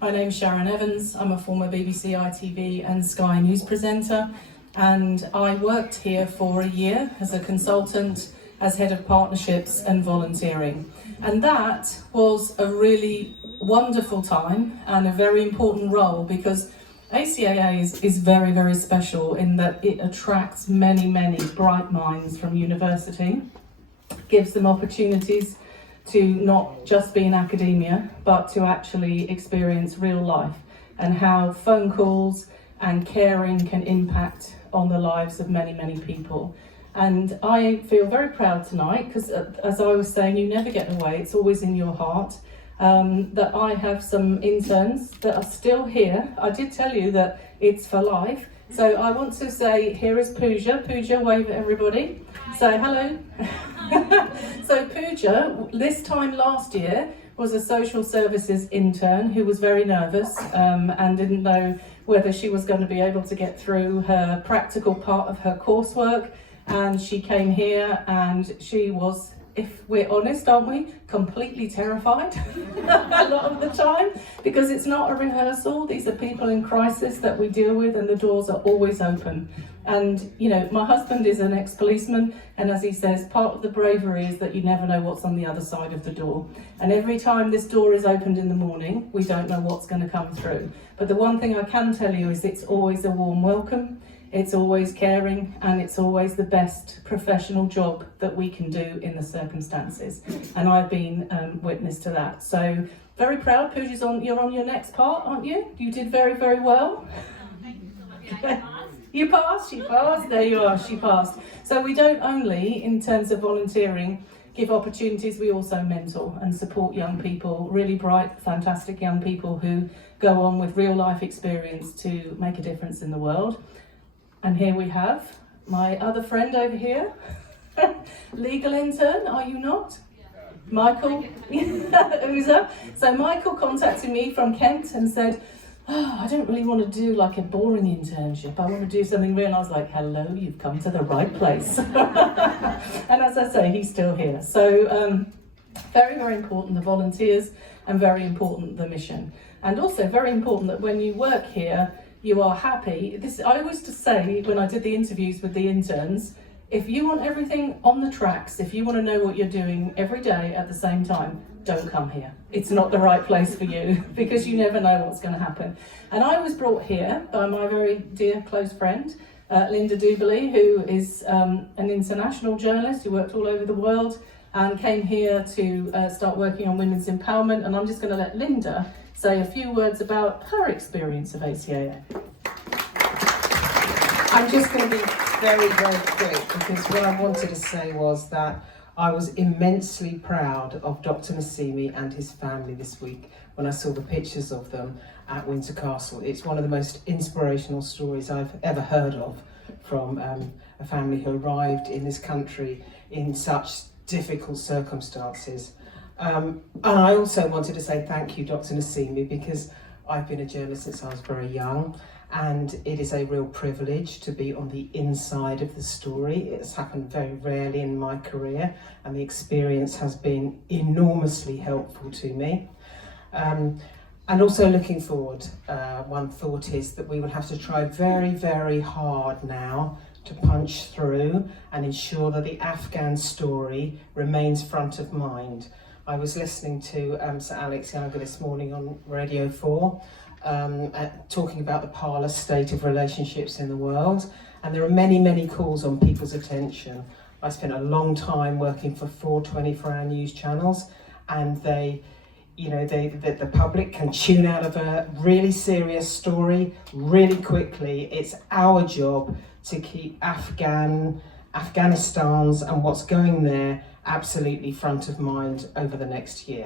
My name's Sharon Evans. I'm a former BBC ITV and Sky News presenter, and I worked here for a year as a consultant, as head of partnerships and volunteering. And that was a really wonderful time and a very important role, because ACAA is very, very special in that it attracts many, many bright minds from university, gives them opportunities to not just be in academia, but to actually experience real life and how phone calls and caring can impact on the lives of many, many people. And I feel very proud tonight because, as I was saying, you never get away, it's always in your heart, that I have some interns that are still here. I did tell you that it's for life. So I want to say, here is Pooja. Pooja, wave at everybody. Say hello. So Pooja, this time last year, was a social services intern who was very nervous and didn't know whether she was going to be able to get through her practical part of her coursework. And she came here and she was, if we're honest, aren't we, completely terrified a lot of the time, because it's not a rehearsal. These are people in crisis that we deal with, and the doors are always open. And, you know, my husband is an ex-policeman, and as he says, part of the bravery is that you never know what's on the other side of the door. And every time this door is opened in the morning, we don't know what's going to come through. But the one thing I can tell you is it's always a warm welcome. It's always caring, and it's always the best professional job that we can do in the circumstances. And I've been witness to that. So very proud. Pooja's you're on your next part, aren't you? You did very, very well. You passed, she passed, there you are, she passed. So we don't only, in terms of volunteering, give opportunities, we also mentor and support young people, really bright, fantastic young people who go on with real life experience to make a difference in the world. And here we have my other friend over here, legal intern, are you not? Michael Uza. So Michael contacted me from Kent and said, oh, I don't really want to do like a boring internship. I want to do something real. And I was like, hello, you've come to the right place. And as I say, he's still here. So very, very important, the volunteers, and very important, the mission. And also very important that when you work here, you are happy. This I always to say when I did the interviews with the interns, if you want everything on the tracks, if you want to know what you're doing every day at the same time, don't come here. It's not the right place for you, because you never know what's going to happen. And I was brought here by my very dear close friend, Linda Duberly, who is an international journalist who worked all over the world and came here to start working on women's empowerment. And I'm just going to let Linda say a few words about her experience of ACAA. I'm just going to be very, very quick, because what I wanted to say was that I was immensely proud of Dr. Nasimi and his family this week when I saw the pictures of them at Windsor Castle. It's one of the most inspirational stories I've ever heard of from a family who arrived in this country in such difficult circumstances. And I also wanted to say thank you, Dr. Nasimi, because I've been a journalist since I was very young, and it is a real privilege to be on the inside of the story. It's happened very rarely in my career, and the experience has been enormously helpful to me. And also looking forward, one thought is that we will have to try very, very hard now to punch through and ensure that the Afghan story remains front of mind. I was listening to Sir Alex Younger this morning on Radio 4, talking about the parlous state of relationships in the world, and there are many, many calls on people's attention. I spent a long time working for 4 24-hour news channels, and the public can tune out of a really serious story really quickly. It's our job to keep Afghanistan's and what's going there absolutely front of mind over the next year.